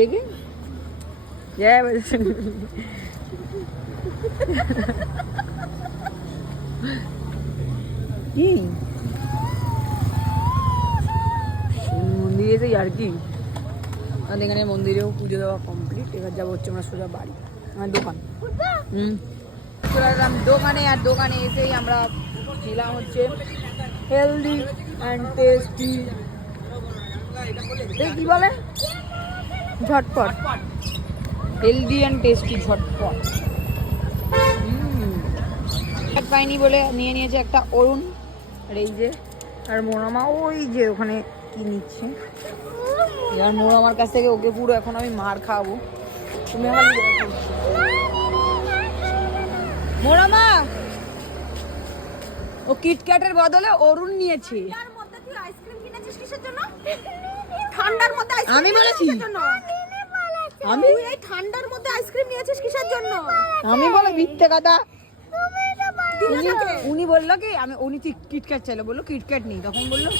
দেখি জয় কি মন্দিরে এসে আর কি আমাদের এখানে মন্দিরেও পুজো দেওয়া কমপ্লিট। এবার যাবো হচ্ছে আমরা সোজা বাড়ি, আমার দোকান। চলে এলাম দোকানে, আর দোকানে এসেই আমরা নিলাম হচ্ছে হেলদি অ্যান্ড টেস্টি, কি বলে ঝটপট, হেলদি অ্যান্ড টেস্টি ঝটপট। পাইনি বলে নিয়ে নিয়েছে একটা অরুণ, আর এই যে আর মোনামা ওই যে ওখানে কি নিচ্ছে। এবার মোনামার কাছ থেকে ওকে পুরো এখন আমি মার খাওয়াবো। তুমি আমার মোনামা ও কিটক্যাটের বদলে অরুণ নিয়েছে। ঠান্ডার মধ্যে আমি বলেছি, আমি এই ঠান্ডার মধ্যে আইসক্রিম নিয়েছিস কিসের জন্য? আমি বলে মিথ্যে কথা। উনি বললো কি উনি কিটক্যাট চাইলো, বললো কিটক্যাট নেই, তখন বললো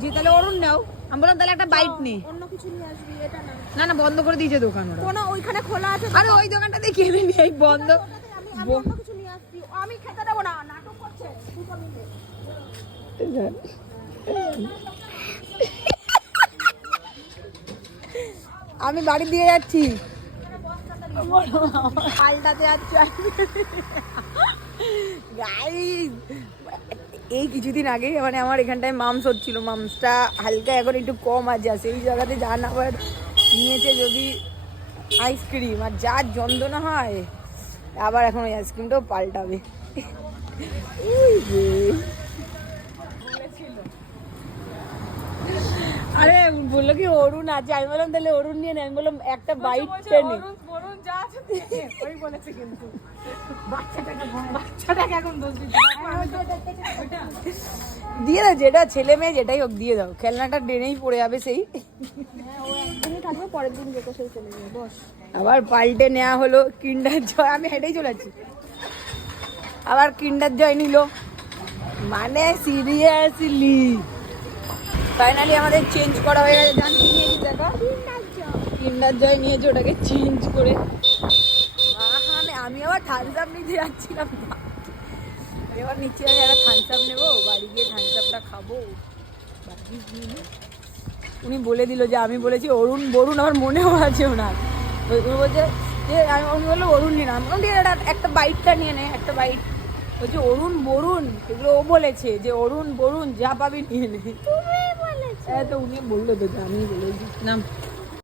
যে তাহলে অরুণ নাও। আমি বললাম তাহলে একটা বাইট নে, অন্য কিছু নিয়ে আসবি, এটা না না। না বন্ধ করে দিয়েছে দোকান ওরা। কোন ওইখানে খোলা আছে? আরে ওই দোকানটা দেখিয়ে দিন এই বন্ধ। আমি অন্য কিছু নিয়ে আসছি, আমি খেতে দেব না, নাটক করছে দুটো মিলে। আমি বাড়ির দিকে যাচ্ছি, পাল্টাতে যাচ্ছি। গাইস এই কিছুদিন আগে মানে আমার এখানটায় মামস হচ্ছিল, মামসটা হালকা এখন একটু কম আছে, সেই জায়গাতে যান আবার নিয়েছে যদি আইসক্রিম, আর যা যন্ত্রণা হয় আবার এখন ওই আইসক্রিমটাও পাল্টাবে। আরে বললো কি অরুণ আছে, আমি বললাম তাহলে অরুণ নিয়ে নে, আমি বললাম একটা বাইট নে। দিয়ে দাও, যেটা ছেলে মেয়ে যেটাই হোক দিয়ে দাও, খেলনাটা ডেনেই পড়ে যাবে সেই। পরের দিন যেতে সেই চলে যাবে। বস আবার পাল্টে নেওয়া হলো কিন্ডার জয়, আমি হেঁটেই চলে যাচ্ছি। আবার কিন্ডার জয় নিল, মানে সিরিয়াসলি ফাইনালি আমাদের চেঞ্জ করা হয়ে গেছে। জান কি নিয়েছি দেখা, কিন্ডার জয় নিয়েছে, ওটাকে চেঞ্জ করে আমি আবার থামস আপ নিতে যাচ্ছিলাম না, এবার নিচ্ছি আমি একটা থামস আপ নেবো, বাড়ি গিয়ে থামস আপটা খাবো। উনি বলে দিল যে আমি বলেছি অরুণ বরুণ, আমার মনেও আছে ওনার। উনি বলছে যে উনি বললো অরুণ নিয়ে না, আমি বললাম ঠিক আছে একটা বাইটটা নিয়ে নে, একটা বাইট। বলছে অরুণ বরুণ, এগুলো ও বলেছে যে অরুণ বরুণ যা পাবি নিয়ে নে। তো উনি বললো তো, আমি বলেছি না।